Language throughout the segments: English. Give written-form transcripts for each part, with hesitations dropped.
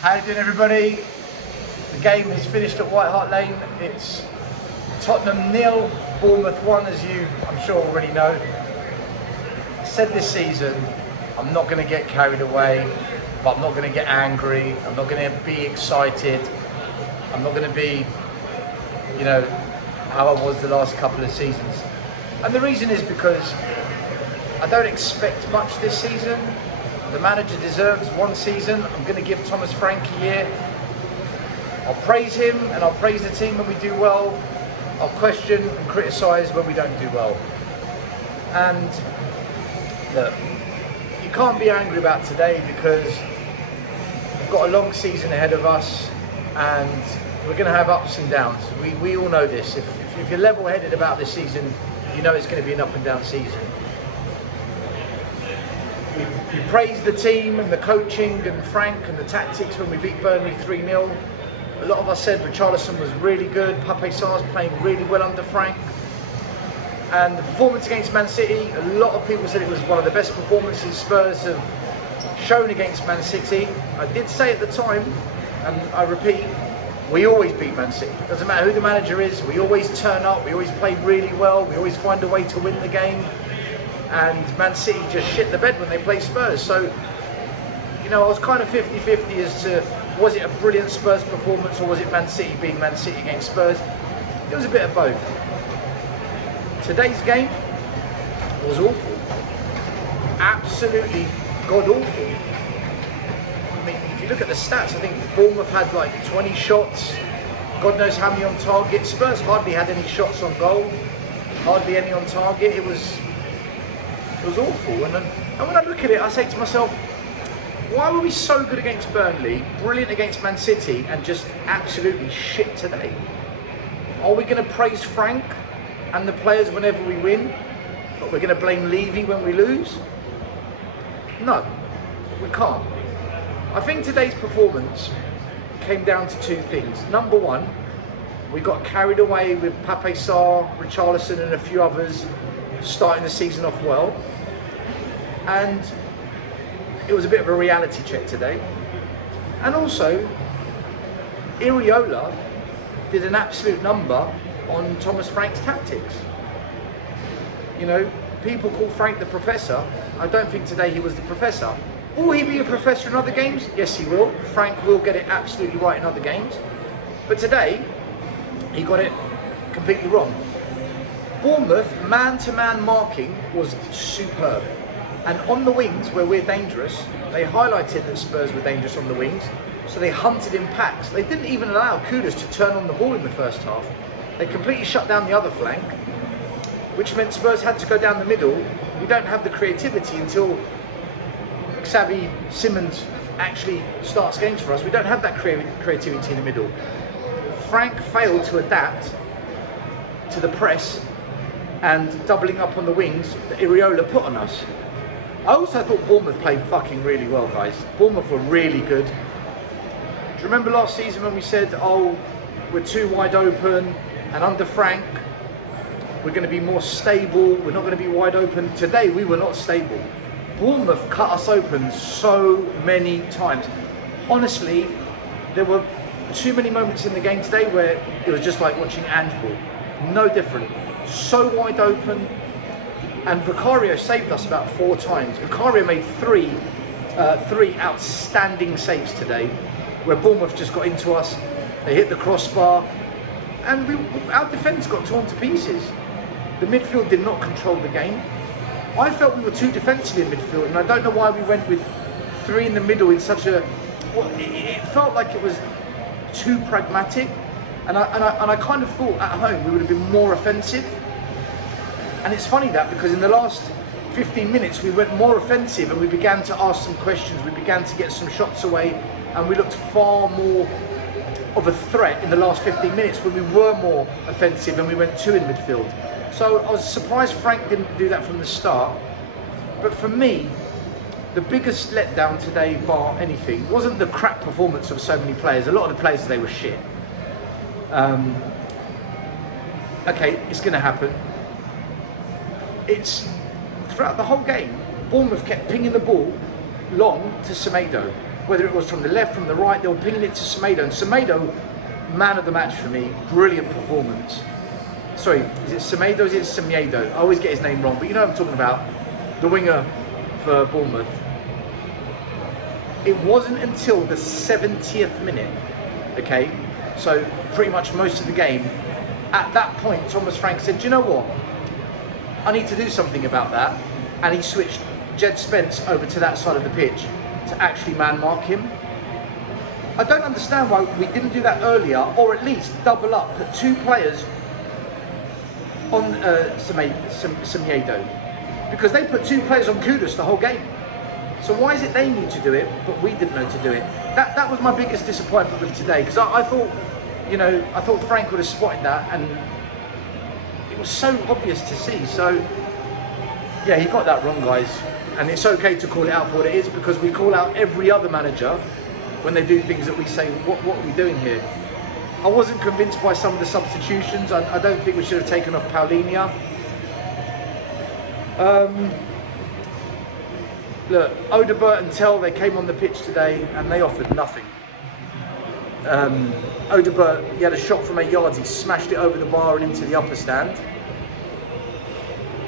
How you doing, everybody? The game is finished at White Hart Lane. It's Tottenham 0, Bournemouth 1, as you, I'm sure, already know. I said this season, I'm not going to get carried away, but I'm not going to get angry. I'm not going to be excited. I'm not going to be, you know, how I was the last couple of seasons. And the reason is because I don't expect much this season. The manager deserves one season. I'm going to give Thomas Frank a year. I'll praise him and I'll praise the team when we do well. I'll question and criticise when we don't do well. And look, you can't be angry about today because we've got a long season ahead of us and we're going to have ups and downs. We all know this. If you're level-headed about this season, you know it's going to be an up and down season. We praised the team and the coaching and Frank and the tactics when we beat Burnley 3-0. A lot of us said Richarlison was really good. Pape Sarr's playing really well under Frank. And the performance against Man City, a lot of people said it was one of the best performances Spurs have shown against Man City. I did say at the time, and I repeat, we always beat Man City. Doesn't matter who the manager is, we always turn up, we always play really well, we always find a way to win the game. And Man City just shit the bed when they play Spurs. So, you know, I was kind of 50-50 as to, was it a brilliant Spurs performance or was it Man City being Man City against Spurs? It was a bit of both. Today's game was awful. Absolutely god-awful. I mean, if you look at the stats, I think Bournemouth had like 20 shots. God knows how many on target. Spurs hardly had any shots on goal. Hardly any on target. It was awful. And when I look at it, I say to myself, why were we so good against Burnley, brilliant against Man City, and just absolutely shit today? Are we going to praise Frank and the players whenever we win, but we're going to blame Levy when we lose? No, we can't. I think today's performance came down to two things. Number one, we got carried away with Pape Sarr, Richarlison and a few others starting the season off well. And it was a bit of a reality check today. And also, Iraola did an absolute number on Thomas Frank's tactics. You know, people call Frank the professor. I don't think today he was the professor. Will he be a professor in other games? Yes, he will. Frank will get it absolutely right in other games. But today, he got it completely wrong. Bournemouth, man-to-man marking was superb. And on the wings, where we're dangerous, they highlighted that Spurs were dangerous on the wings, so they hunted in packs. They didn't even allow Kudus to turn on the ball in the first half. They completely shut down the other flank, which meant Spurs had to go down the middle. We don't have the creativity until Xavi Simons actually starts games for us. We don't have that creativity in the middle. Frank failed to adapt to the press and doubling up on the wings that Iraola put on us. I also thought Bournemouth played fucking really well, guys. Bournemouth were really good. Do you remember last season when we said, oh, we're too wide open, and under Frank, we're going to be more stable, we're not going to be wide open. Today, we were not stable. Bournemouth cut us open so many times. Honestly, there were too many moments in the game today where it was just like watching handball. No different. So wide open. And Vicario saved us about 4 times. Vicario made three outstanding saves today, where Bournemouth just got into us. They hit the crossbar, and our defence got torn to pieces. The midfield did not control the game. I felt we were too defensive in midfield, and I don't know why we went with 3 in the middle in such a. Well, it felt like it was too pragmatic, and I kind of thought at home we would have been more offensive. And it's funny that because in the last 15 minutes we went more offensive and we began to ask some questions, we began to get some shots away, and we looked far more of a threat in the last 15 minutes when we were more offensive and we went 2 in midfield. So I was surprised Frank didn't do that from the start. But for me, the biggest letdown today, bar anything, wasn't the crap performance of so many players. A lot of the players today were shit. Okay, it's going to happen. It's throughout the whole game, Bournemouth kept pinging the ball long to Semedo. whether it was from the left, from the right, they were pinging it to Semedo. And Semedo, man of the match for me, brilliant performance. Sorry, is it Semedo or is it Semedo? I always get his name wrong, but you know what I'm talking about. The winger for Bournemouth. It wasn't until the 70th minute, okay, so pretty much most of the game, at that point Thomas Frank said, do you know what, I need to do something about that, and he switched Jed Spence over to that side of the pitch to actually man mark him. I don't understand why we didn't do that earlier, or at least double up, put 2 players on Semedo, because they put 2 players on Kudus the whole game. So why is it they knew to do it, but we didn't know to do it? That was my biggest disappointment with today, because I thought, you know, I thought Frank would have spotted that, and it was so obvious to see. So yeah, he got that wrong, guys, and it's okay to call it out for what it is, because we call out every other manager when they do things that we say, what are we doing here? I wasn't convinced by some of the substitutions. I don't think we should have taken off Paulinho. Look, Odebert and Tell, they came on the pitch today and they offered nothing. Odebert, he had a shot from 8 yards, he smashed it over the bar and into the upper stand.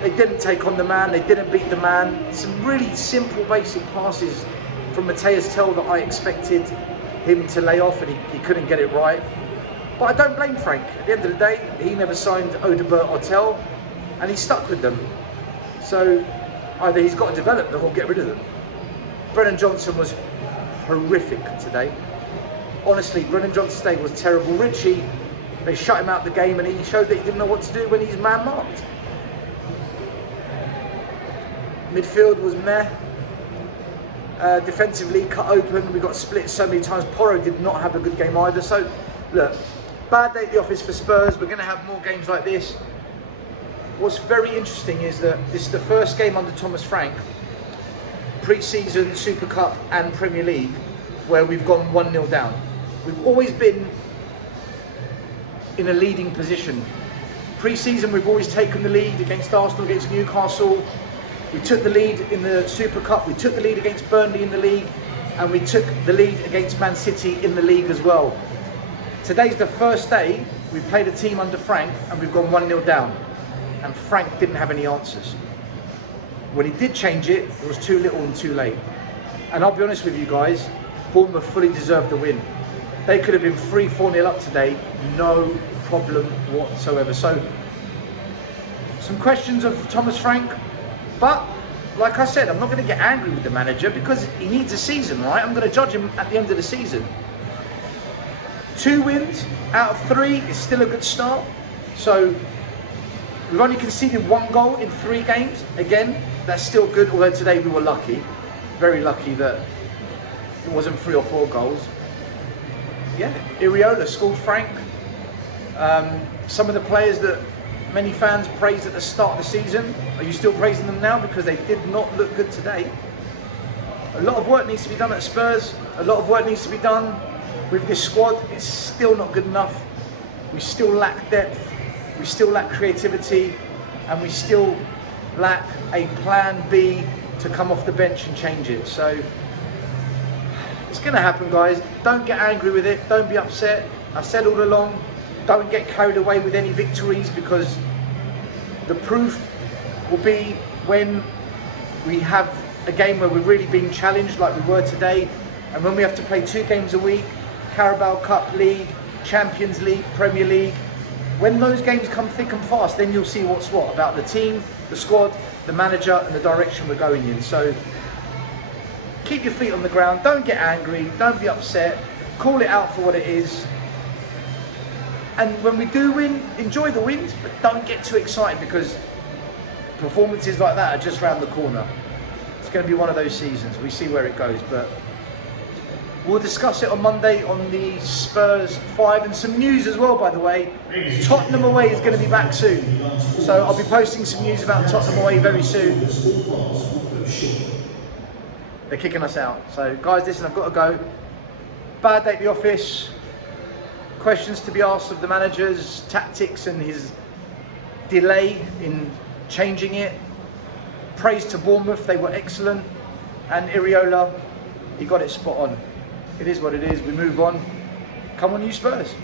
They didn't take on the man, they didn't beat the man. Some really simple, basic passes from Matthias Tell that I expected him to lay off, and he couldn't get it right. But I don't blame Frank. At the end of the day, he never signed Odebert or Tell, and he stuck with them. So either he's got to develop them or get rid of them. Brennan Johnson was horrific today. Honestly, Brennan Johnson today was terrible. Ritchie, they shut him out the game, and he showed that he didn't know what to do when he's man marked. Midfield was meh. Defensively cut open, we got split so many times. Porro did not have a good game either. So look, bad day at the office for Spurs. We're going to have more games like this. What's very interesting is that this is the first game under Thomas Frank, pre-season, Super Cup and Premier League, where we've gone 1-0 down. We've always been in a leading position. Pre-season, we've always taken the lead against Arsenal, against Newcastle. We took the lead in the Super Cup, we took the lead against Burnley in the league, and we took the lead against Man City in the league as well. Today's the first day we've played a team under Frank and we've gone 1-0 down. And Frank didn't have any answers. When he did change it, it was too little and too late. And I'll be honest with you guys, Bournemouth fully deserved the win. They could have been 3-4-0 up today, no problem whatsoever. So, some questions of Thomas Frank. But, like I said, I'm not going to get angry with the manager because he needs a season, right? I'm going to judge him at the end of the season. 2 wins out of 3 is still a good start. So, we've only conceded 1 goal in 3 games. Again, that's still good, although today we were lucky. Very lucky that it wasn't 3 or 4 goals. Yeah, Iraola scored Frank. Some of the players that many fans praised at the start of the season, are you still praising them now? Because they did not look good today. A lot of work needs to be done at Spurs. A lot of work needs to be done with this squad. It's still not good enough. We still lack depth. We still lack creativity. And we still lack a plan B to come off the bench and change it. So it's going to happen, guys. Don't get angry with it. Don't be upset. I said all along, don't get carried away with any victories, because the proof will be when we have a game where we're really being challenged like we were today, and when we have to play 2 games a week, Carabao Cup, League, Champions League, Premier League. When those games come thick and fast, then you'll see what's what about the team, the squad, the manager and the direction we're going in. So keep your feet on the ground, don't get angry, don't be upset, call it out for what it is. And when we do win, enjoy the wins, but don't get too excited, because performances like that are just round the corner. It's going to be one of those seasons. We see where it goes, but we'll discuss it on Monday on the Spurs 5, and some news as well, by the way. Tottenham away is going to be back soon, so I'll be posting some news about Tottenham away very soon. They're kicking us out. So guys, listen, I've got to go. Bad day at the office. Questions to be asked of the manager's tactics and his delay in changing it. Praise to Bournemouth, they were excellent. And Iraola, he got it spot on. It is what it is. We move on. Come on, you Spurs.